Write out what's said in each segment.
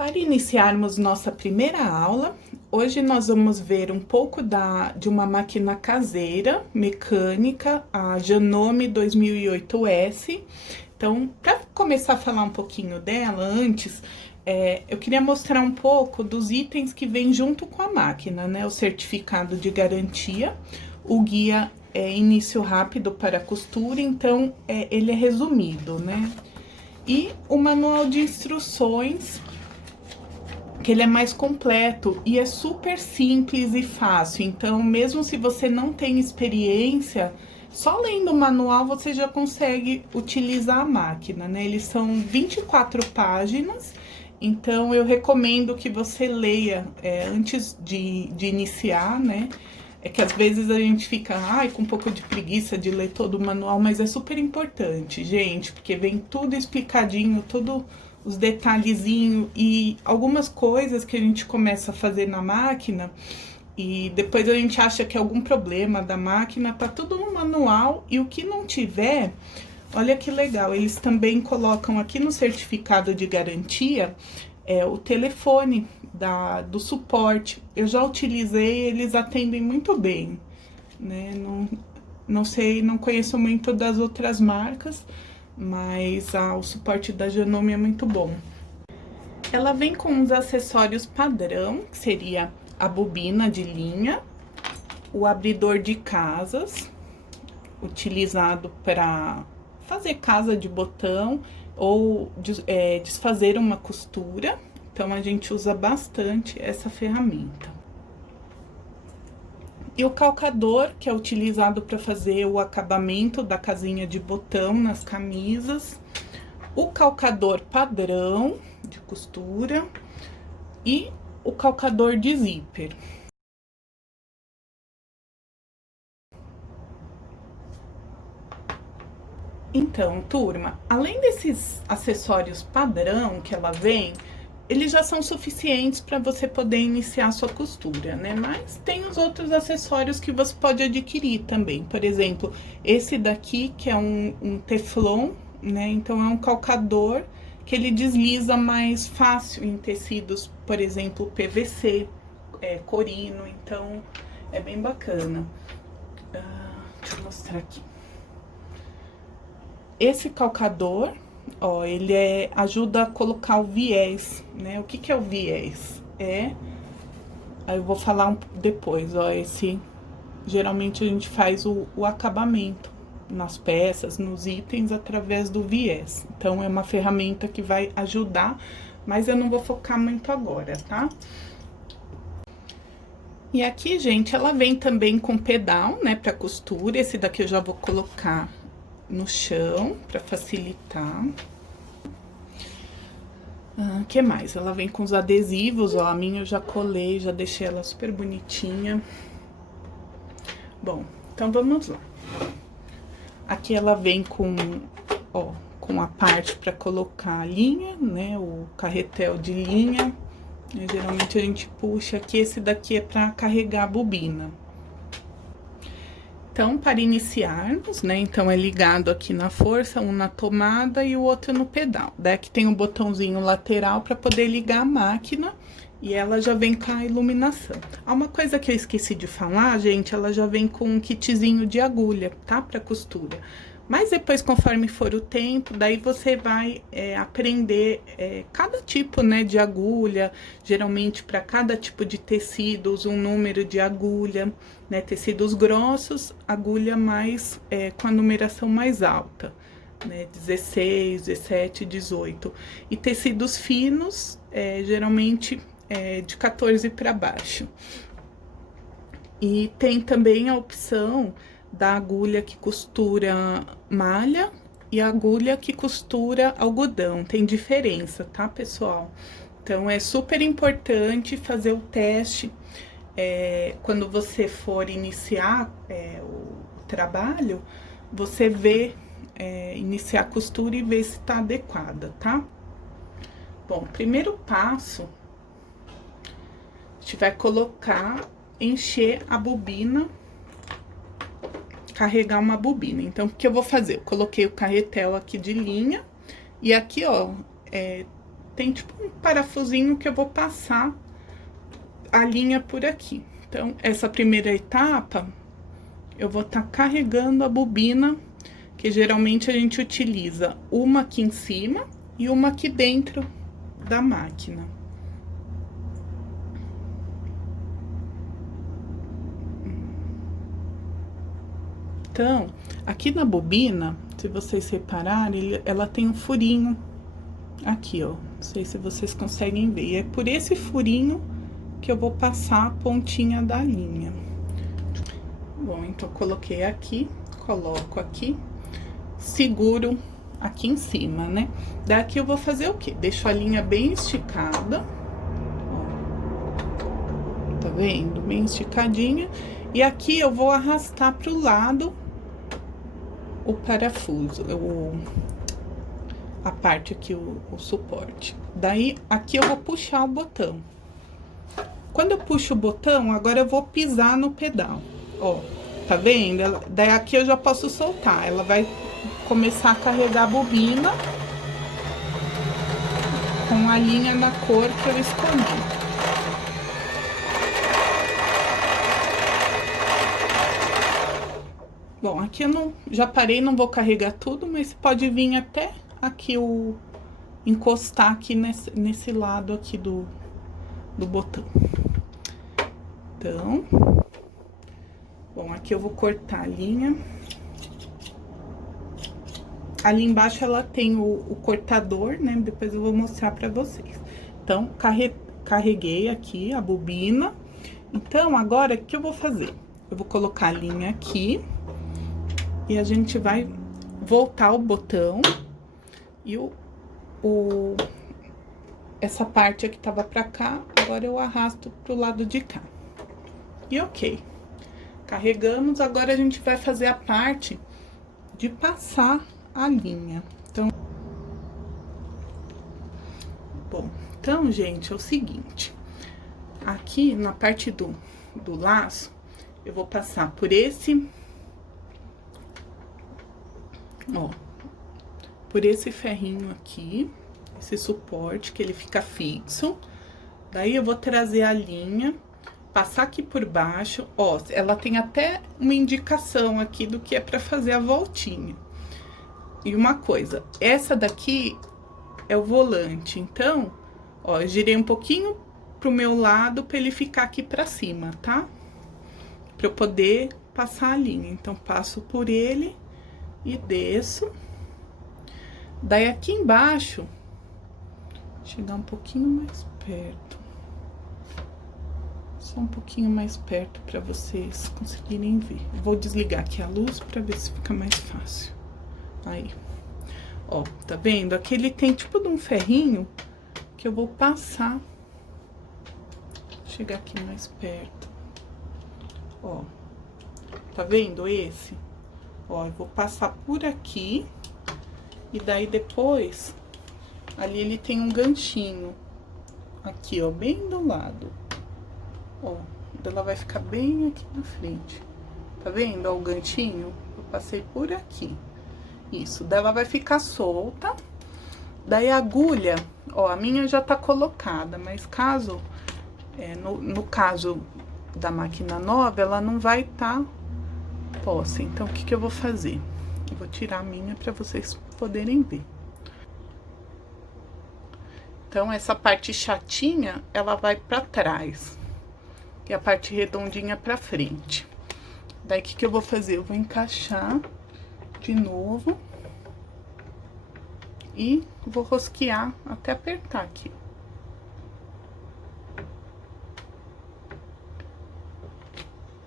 Para iniciarmos nossa primeira aula, hoje nós vamos ver um pouco de uma máquina caseira, mecânica, a Janome 2008S. Então, para começar a falar um pouquinho dela antes, eu queria mostrar um pouco dos itens que vêm junto com a máquina, né? O certificado de garantia, o guia início rápido para costura, então ele é resumido, né? E o manual de instruções, que ele é mais completo e é super simples e fácil. Então, mesmo se você não tem experiência, só lendo o manual você já consegue utilizar a máquina, né? Eles são 24 páginas, então eu recomendo que você leia antes de iniciar, né? É que às vezes a gente fica com um pouco de preguiça de ler todo o manual, mas é super importante, gente, porque vem tudo explicadinho, tudo os detalhezinhos e algumas coisas que a gente começa a fazer na máquina e depois a gente acha que é algum problema da máquina, tá tudo no manual e o que não tiver, olha que legal, eles também colocam aqui no certificado de garantia o telefone do suporte. Eu já utilizei, eles atendem muito bem, né? Não sei, não conheço muito das outras marcas, mas o suporte da Janome é muito bom. Ela vem com os acessórios padrão, que seria a bobina de linha, o abridor de casas, utilizado para fazer casa de botão ou desfazer uma costura. Então, a gente usa bastante essa ferramenta. E o calcador, que é utilizado para fazer o acabamento da casinha de botão nas camisas. O calcador padrão de costura e o calcador de zíper. Então, turma, além desses acessórios padrão que ela vem, eles já são suficientes para você poder iniciar sua costura, né? Mas tem os outros acessórios que você pode adquirir também. Por exemplo, esse daqui, que é um teflon, né? Então, é um calcador que ele desliza mais fácil em tecidos, por exemplo, PVC, corino. Então, é bem bacana. Deixa eu mostrar aqui. Esse calcador, ó, ele ajuda a colocar o viés, né? O que é o viés? Aí eu vou falar depois, ó, geralmente a gente faz o acabamento nas peças, nos itens, através do viés. Então, é uma ferramenta que vai ajudar, mas eu não vou focar muito agora, tá? E aqui, gente, ela vem também com pedal, né, pra costura. Esse daqui eu já vou colocar no chão para facilitar. Que mais? Ela vem com os adesivos, ó, a minha eu já colei, já deixei ela super bonitinha. Bom, então vamos lá. Aqui ela vem com a parte para colocar a linha, né, o carretel de linha. Geralmente a gente puxa aqui, esse daqui é para carregar a bobina. Então, para iniciarmos, né, então é ligado aqui na força, um na tomada e o outro no pedal. Daí aqui tem um botãozinho lateral para poder ligar a máquina e ela já vem com a iluminação. Uma coisa que eu esqueci de falar, gente, ela já vem com um kitzinho de agulha, tá? Para costura. Mas depois, conforme for o tempo, daí você vai aprender cada tipo, né, de agulha. Geralmente, para cada tipo de tecido, usa um número de agulha, né? Tecidos grossos, agulha mais com a numeração mais alta, né? 16, 17, 18. E tecidos finos, geralmente de 14 para baixo. E tem também a opção da agulha que costura malha e a agulha que costura algodão. Tem diferença, tá, pessoal? Então, é super importante fazer o teste quando você for iniciar o trabalho, você vê, iniciar a costura e ver se tá adequada, tá? Bom, primeiro passo, a gente vai encher a bobina, carregar uma bobina. Então, o que eu vou fazer? Eu coloquei o carretel aqui de linha e aqui, ó, tem tipo um parafusinho que eu vou passar a linha por aqui. Então, essa primeira etapa, eu vou estar carregando a bobina, que geralmente a gente utiliza uma aqui em cima e uma aqui dentro da máquina. Então, aqui na bobina, se vocês repararem, ela tem um furinho aqui, ó. Não sei se vocês conseguem ver. É por esse furinho que eu vou passar a pontinha da linha. Bom, então, coloquei aqui, coloco aqui, seguro aqui em cima, né? Daqui eu vou fazer o quê? Deixo a linha bem esticada, ó. Tá vendo? Bem esticadinha. E aqui eu vou arrastar pro lado o parafuso, a parte aqui, o suporte. Daí, aqui eu vou puxar o botão. Quando eu puxo o botão, agora eu vou pisar no pedal, ó, tá vendo? Daí aqui eu já posso soltar, ela vai começar a carregar a bobina com a linha na cor que eu escolhi. Bom, aqui eu não, já parei, não vou carregar tudo, mas pode vir até aqui encostar aqui nesse lado aqui do botão. Então, bom, aqui eu vou cortar a linha. Ali embaixo ela tem o cortador, né? Depois eu vou mostrar pra vocês. Então, carreguei aqui a bobina. Então, agora, o que eu vou fazer? Eu vou colocar a linha aqui. E a gente vai voltar o botão e essa parte aqui tava pra cá, agora eu arrasto pro lado de cá. E ok. Carregamos, agora a gente vai fazer a parte de passar a linha. Então, gente, é o seguinte. Aqui na parte do laço, eu vou passar por esse... Ó, por esse ferrinho aqui, esse suporte, que ele fica fixo. Daí, eu vou trazer a linha, passar aqui por baixo. Ó, ela tem até uma indicação aqui do que é pra fazer a voltinha. E uma coisa, essa daqui é o volante. Então, ó, eu girei um pouquinho pro meu lado pra ele ficar aqui pra cima, tá? Pra eu poder passar a linha. Então, passo por ele... E desço. Daí, aqui embaixo, chegar um pouquinho mais perto. Só um pouquinho mais perto para vocês conseguirem ver. Vou desligar aqui a luz para ver se fica mais fácil. Aí. Ó, tá vendo? Aqui ele tem tipo de um ferrinho que eu vou passar. Chegar aqui mais perto. Ó. Tá vendo esse? Ó, eu vou passar por aqui, e daí depois, ali ele tem um ganchinho, aqui, ó, bem do lado. Ó, ela vai ficar bem aqui na frente. Tá vendo, ó, o ganchinho? Eu passei por aqui. Isso, daí ela vai ficar solta. Daí a agulha, ó, a minha já tá colocada, mas caso, no caso da máquina nova, ela não vai tá... possa. Então, o que que eu vou fazer? Eu vou tirar a minha pra vocês poderem ver. Então, essa parte chatinha, ela vai pra trás. E a parte redondinha pra frente. Daí, o que que eu vou fazer? Eu vou encaixar de novo. E vou rosquear até apertar aqui.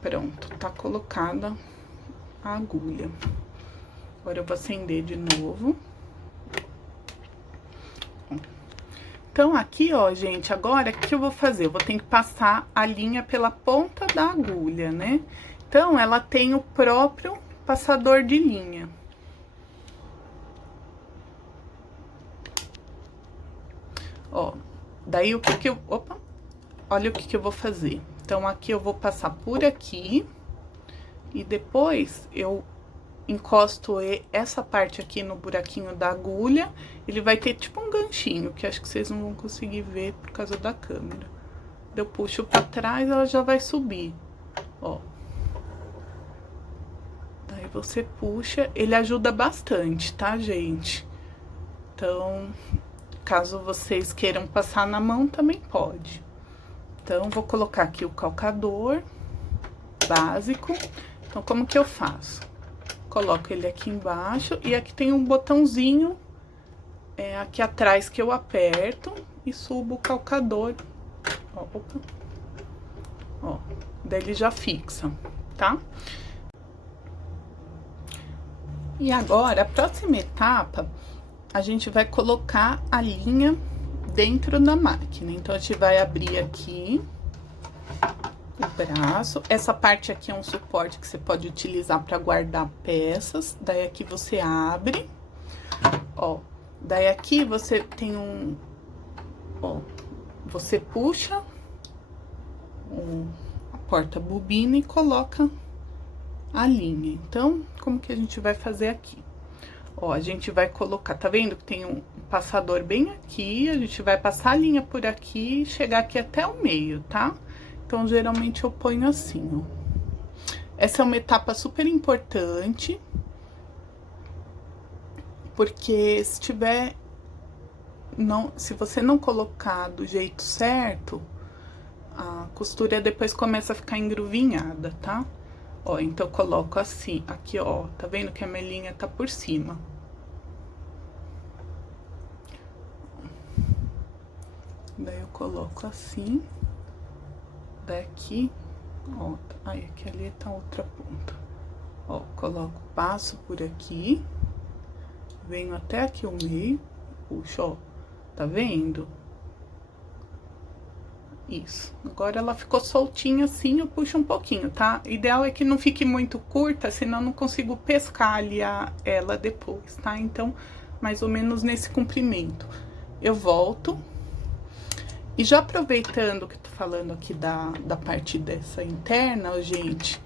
Pronto, tá colocada a agulha. Agora eu vou acender de novo. Então, aqui, ó, gente, agora o que eu vou fazer? Eu vou ter que passar a linha pela ponta da agulha, né? Então, ela tem o próprio passador de linha. Ó, daí o que que eu... Opa! Olha o que que eu vou fazer. Então, aqui eu vou passar por aqui. E depois, eu encosto essa parte aqui no buraquinho da agulha, ele vai ter tipo um ganchinho, que acho que vocês não vão conseguir ver por causa da câmera. Eu puxo pra trás, ela já vai subir, ó. Daí você puxa, ele ajuda bastante, tá, gente? Então, caso vocês queiram passar na mão, também pode. Então, vou colocar aqui o calcador básico. Então, como que eu faço? Coloco ele aqui embaixo e aqui tem um botãozinho aqui atrás que eu aperto e subo o calcador. Ó, opa. Ó, daí ele já fixa, tá? E agora, a próxima etapa, a gente vai colocar a linha dentro da máquina. Então, a gente vai abrir aqui o braço. Essa parte aqui é um suporte que você pode utilizar para guardar peças. Daí aqui você abre, ó. Daí aqui você tem ó, você puxa a porta-bobina e coloca a linha. Então, como que a gente vai fazer aqui? Ó, a gente vai colocar, tá vendo que tem um passador bem aqui, a gente vai passar a linha por aqui e chegar aqui até o meio, tá? Então, geralmente eu ponho assim, ó. Essa é uma etapa super importante, porque se você não colocar do jeito certo, a costura depois começa a ficar engruvinhada, tá? Ó, então eu coloco assim, aqui ó, tá vendo que a minha linha tá por cima. Daí eu coloco assim, daqui, ó, aí aqui ali tá outra ponta. Ó, coloco, passo por aqui, venho até aqui o meio, puxo, ó, tá vendo? Isso. Agora ela ficou soltinha assim, eu puxo um pouquinho, tá? O ideal é que não fique muito curta, senão eu não consigo pescar ali ela depois, tá? Então, mais ou menos nesse comprimento. Eu volto. E já aproveitando que eu tô falando aqui da parte dessa interna, ó, gente,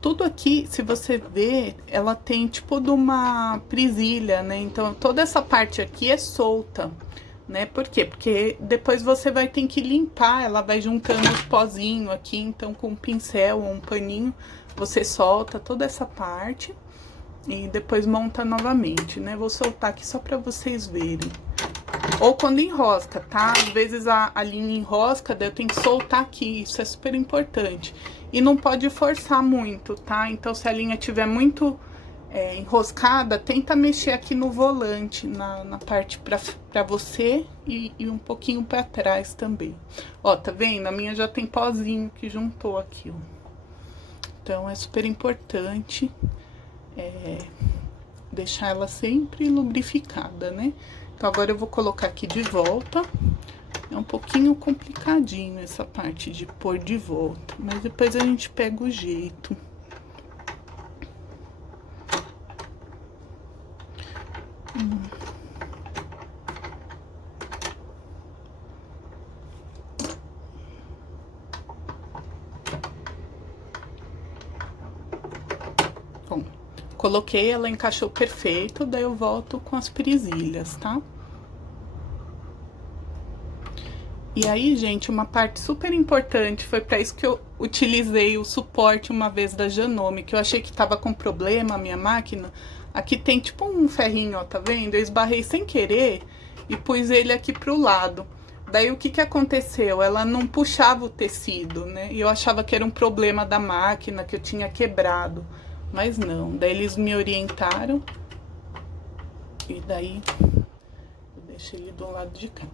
tudo aqui, se você ver, ela tem tipo de uma presilha, né? Então, toda essa parte aqui é solta, né? Por quê? Porque depois você vai ter que limpar, ela vai juntando os pozinhos aqui, então com um pincel ou um paninho, você solta toda essa parte e depois monta novamente, né? Vou soltar aqui só pra vocês verem. Ou quando enrosca, tá? Às vezes a linha enrosca, daí eu tenho que soltar aqui, isso é super importante. E não pode forçar muito, tá? Então, se a linha tiver muito enroscada, tenta mexer aqui no volante, na parte pra você e um pouquinho pra trás também. Ó, tá vendo? A minha já tem pozinho que juntou aqui, ó. Então, é super importante deixar ela sempre lubrificada, né? Então, agora eu vou colocar aqui de volta. É um pouquinho complicadinho essa parte de pôr de volta, mas depois a gente pega o jeito. Bom, coloquei, ela encaixou perfeito, daí eu volto com as presilhas, tá? E aí, gente, uma parte super importante, foi pra isso que eu utilizei o suporte uma vez da Janome, que eu achei que tava com problema a minha máquina. Aqui tem tipo um ferrinho, ó, tá vendo? Eu esbarrei sem querer e pus ele aqui pro lado. Daí, o que que aconteceu? Ela não puxava o tecido, né? E eu achava que era um problema da máquina, que eu tinha quebrado. Mas não, daí eles me orientaram. E daí, eu deixei ele do lado de cá.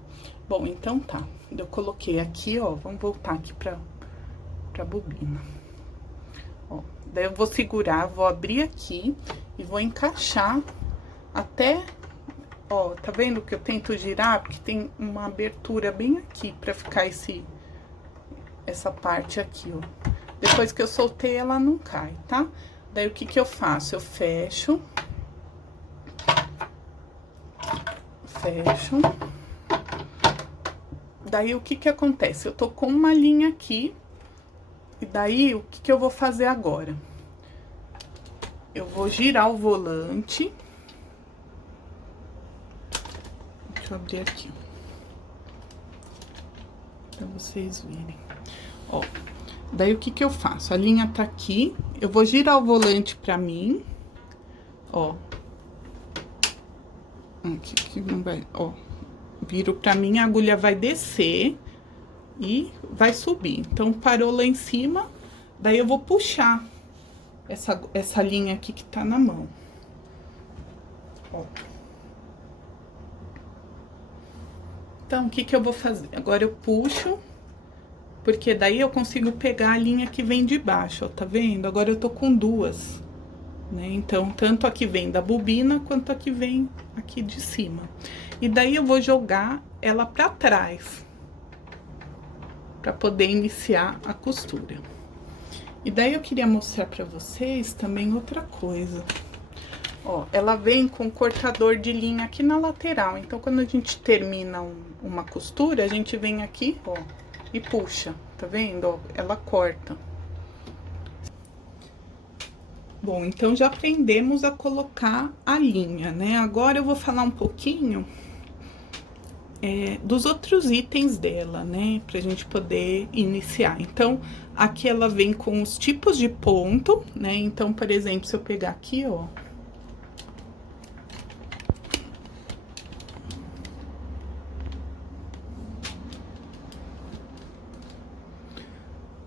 Bom, então tá. Eu coloquei aqui, ó, vamos voltar aqui pra bobina. Ó, daí eu vou segurar, vou abrir aqui e vou encaixar até, ó, tá vendo que eu tento girar? Porque tem uma abertura bem aqui pra ficar essa parte aqui, ó. Depois que eu soltei, ela não cai, tá? Daí, o que que eu faço? Eu fecho. Fecho. Daí, o que que acontece? Eu tô com uma linha aqui, e daí, o que que eu vou fazer agora? eu vou girar o volante. Deixa eu abrir aqui, pra vocês verem. Ó, daí o que que eu faço? A linha tá aqui, eu vou girar o volante pra mim, ó. Aqui que não vai, ó. Viro pra mim, a agulha vai descer e vai subir. Então, parou lá em cima, daí eu vou puxar essa linha aqui que tá na mão. Ó. Então, o que que eu vou fazer? Agora eu puxo, porque daí eu consigo pegar a linha que vem de baixo, ó, tá vendo? Agora eu tô com duas, né? Então, tanto a que vem da bobina, quanto a que vem aqui de cima. E daí eu vou jogar ela pra trás, pra poder iniciar a costura. E daí eu queria mostrar pra vocês também outra coisa. Ó, ela vem com cortador de linha aqui na lateral. Então, quando a gente termina uma costura, a gente vem aqui, ó, e puxa. Tá vendo? Ó, ela corta. Bom, então já aprendemos a colocar a linha, né? Agora eu vou falar um pouquinho dos outros itens dela, né? Pra gente poder iniciar. Então, aqui ela vem com os tipos de ponto, né? Então, por exemplo, se eu pegar aqui, ó.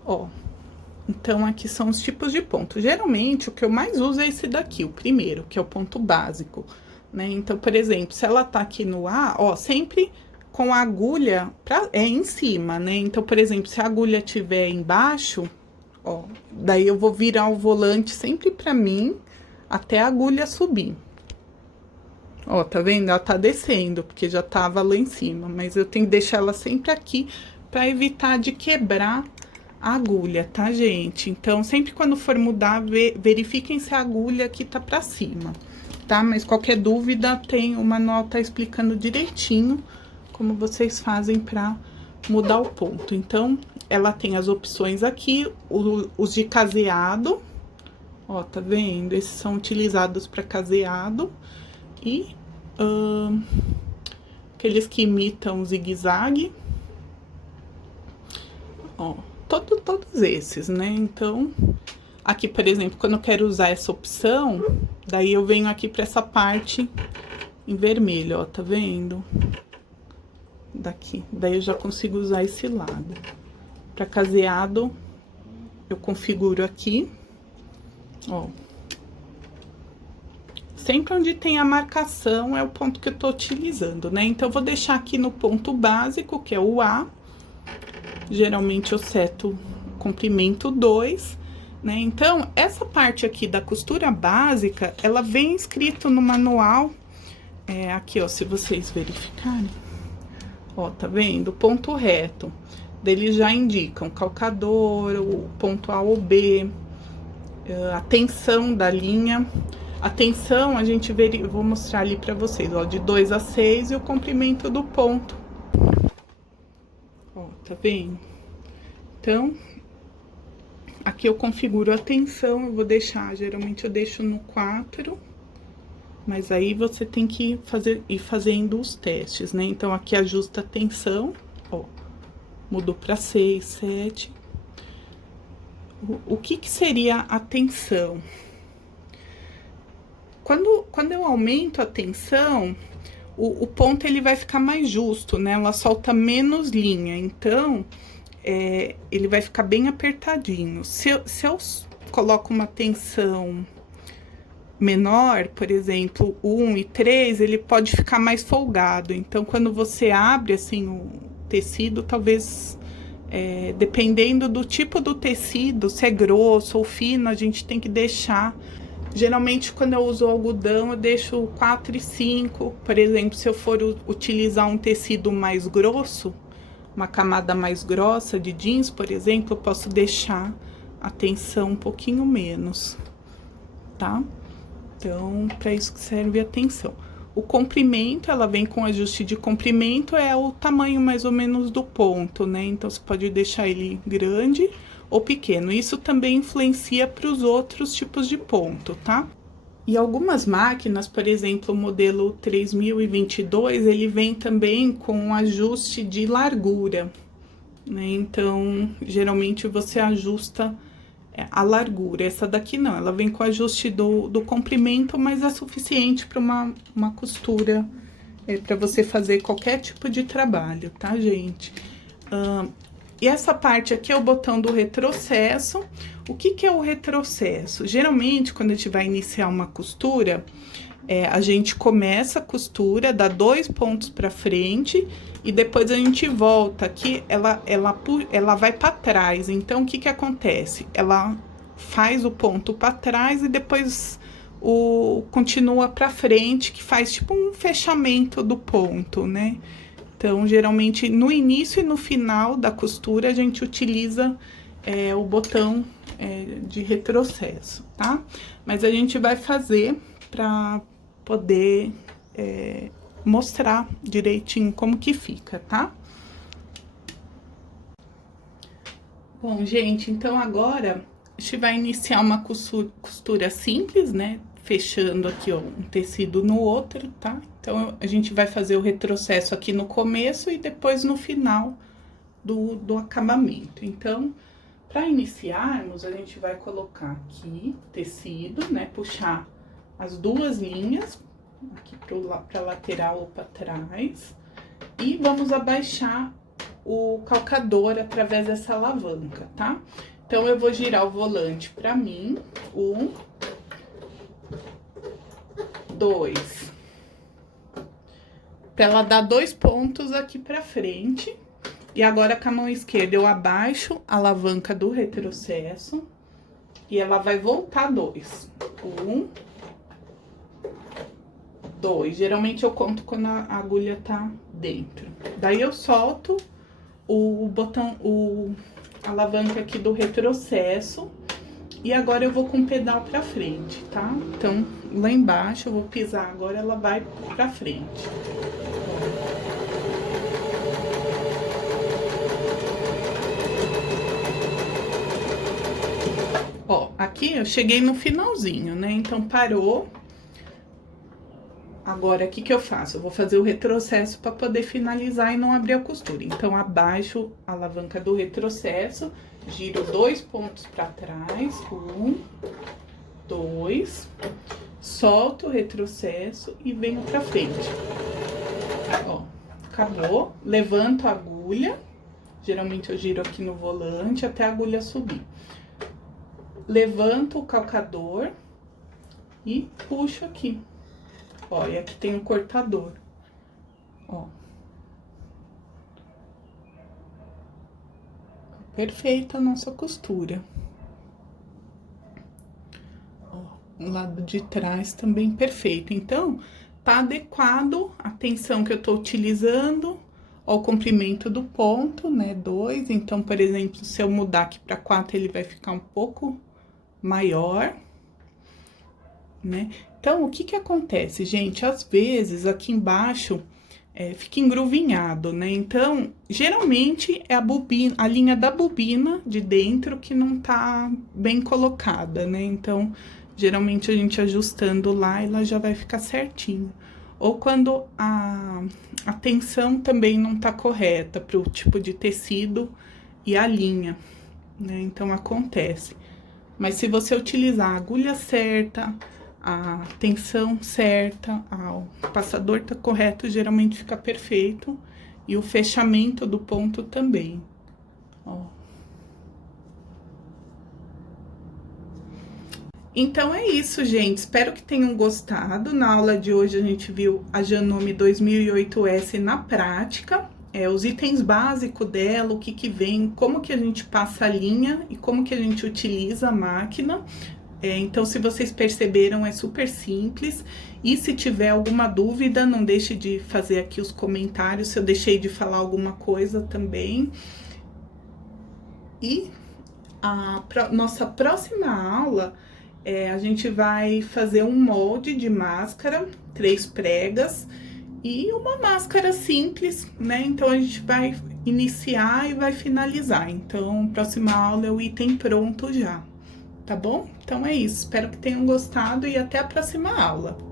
Ó, então aqui são os tipos de ponto. Geralmente, o que eu mais uso é esse daqui, o primeiro, que é o ponto básico, né? Então, por exemplo, se ela tá aqui no A, ó, sempre com a agulha em cima, né? Então, por exemplo, se a agulha tiver embaixo, ó, daí eu vou virar o volante sempre pra mim, até a agulha subir. Ó, tá vendo? Ela tá descendo, porque já tava lá em cima, mas eu tenho que deixar ela sempre aqui pra evitar de quebrar a agulha, tá, gente? Então, sempre quando for mudar, verifiquem se a agulha aqui tá pra cima, tá? Mas qualquer dúvida, o manual tá explicando direitinho como vocês fazem pra mudar o ponto. Então, ela tem as opções aqui, os de caseado, ó, tá vendo? Esses são utilizados pra caseado e aqueles que imitam zigue-zague, ó. Todos esses, né? Então, aqui, por exemplo, quando eu quero usar essa opção, daí eu venho aqui pra essa parte em vermelho, ó, tá vendo? Daqui, daí eu já consigo usar esse lado. Pra caseado, eu configuro aqui, ó. Sempre onde tem a marcação é o ponto que eu tô utilizando, né? Então, eu vou deixar aqui no ponto básico, que é o A. Geralmente eu seto comprimento 2, né? Então, essa parte aqui da costura básica, ela vem escrito no manual, aqui, ó, se vocês verificarem, ó, tá vendo? Ponto reto, eles já indicam calcador, o ponto A ou B, a tensão da linha. A tensão, a gente vou mostrar ali pra vocês, ó, de 2 a 6 e o comprimento do ponto. Ó, tá vendo? Então, aqui eu configuro a tensão, eu vou deixar, geralmente eu deixo no 4, mas aí você tem que ir fazendo os testes, né? Então, aqui ajusta a tensão, ó, mudou pra 6, 7. O que que seria a tensão? Quando eu aumento a tensão, o ponto ele vai ficar mais justo, né? Ela solta menos linha, então ele vai ficar bem apertadinho. Se eu coloco uma tensão menor, por exemplo, 1 e 3, ele pode ficar mais folgado. Então, quando você abre assim o tecido, talvez, dependendo do tipo do tecido, se é grosso ou fino, a gente tem que deixar. Geralmente, quando eu uso algodão, eu deixo 4 e 5. Por exemplo, se eu for utilizar um tecido mais grosso, uma camada mais grossa de jeans, por exemplo, eu posso deixar a tensão um pouquinho menos, tá? Então, para isso que serve a tensão. O comprimento, ela vem com ajuste de comprimento, é o tamanho mais ou menos do ponto, né? Então, você pode deixar ele grande ou pequeno. Isso também influencia para os outros tipos de ponto, tá? E algumas máquinas, por exemplo, o modelo 3022, ele vem também com um ajuste de largura, né? Então, geralmente você ajusta a largura. Essa daqui não, ela vem com ajuste do comprimento, mas é suficiente para uma costura, para você fazer qualquer tipo de trabalho, tá, gente? E essa parte aqui é o botão do retrocesso. O que que é o retrocesso? Geralmente, quando a gente vai iniciar uma costura, a gente começa a costura, dá 2 pontos para frente e depois a gente volta aqui, ela vai para trás. Então, o que que acontece? Ela faz o ponto para trás e depois continua para frente, que faz tipo um fechamento do ponto, né? Então, geralmente, no início e no final da costura, a gente utiliza o botão de retrocesso, tá? Mas a gente vai fazer para poder mostrar direitinho como que fica, tá? Bom, gente, então agora a gente vai iniciar uma costura simples, né? Fechando aqui, ó, um tecido no outro, tá? Então, a gente vai fazer o retrocesso aqui no começo e depois no final do acabamento. Então, para iniciarmos, a gente vai colocar aqui tecido, né? Puxar as 2 linhas, aqui para lateral ou para trás. E vamos abaixar o calcador através dessa alavanca, tá? Então, eu vou girar o volante para mim. 1, 2. Pra ela dar 2 pontos aqui pra frente. E agora, com a mão esquerda, eu abaixo a alavanca do retrocesso. E ela vai voltar 2. 1, 2. Geralmente, eu conto quando a agulha tá dentro. Daí, eu solto o botão, a alavanca aqui do retrocesso. E agora, eu vou com o pedal pra frente, tá? Então, lá embaixo, eu vou pisar agora, ela vai pra frente. Ó, aqui eu cheguei no finalzinho, né? Então, parou. Agora, o que que eu faço? Eu vou fazer o retrocesso para poder finalizar e não abrir a costura. Então, abaixo a alavanca do retrocesso, giro 2 pontos para trás. 1, 2, solto o retrocesso e venho pra frente. Ó, acabou. Levanto a agulha. Geralmente, eu giro aqui no volante até a agulha subir. Levanto o calcador e puxo aqui. Ó, e aqui tem o cortador. Ó. Perfeita a nossa costura. Ó, o lado de trás também perfeito. Então, tá adequado a tensão que eu tô utilizando ao comprimento do ponto, né? 2. Então, por exemplo, se eu mudar aqui pra 4, ele vai ficar um pouco maior, né? Então, o que que acontece, gente? Às vezes, aqui embaixo, fica engruvinhado, né? Então, geralmente, é a linha da bobina de dentro que não tá bem colocada, né? Então, geralmente, a gente ajustando lá, ela já vai ficar certinho. Ou quando a tensão também não tá correta pro tipo de tecido e a linha, né? Então, acontece. Mas se você utilizar a agulha certa, a tensão certa, o passador tá correto, geralmente fica perfeito. E o fechamento do ponto também, ó. Então, é isso, gente. Espero que tenham gostado. Na aula de hoje, a gente viu a Janome 2008S na prática. Os itens básicos dela, o que que vem, como que a gente passa a linha e como que a gente utiliza a máquina. Então, se vocês perceberam, é super simples. E se tiver alguma dúvida, não deixe de fazer aqui os comentários, se eu deixei de falar alguma coisa também. E a nossa próxima aula, a gente vai fazer um molde de máscara, 3 pregas e uma máscara simples, né? Então, a gente vai iniciar e vai finalizar. Então, próxima aula é o item pronto já. tá bom? Então é isso, espero que tenham gostado e até a próxima aula.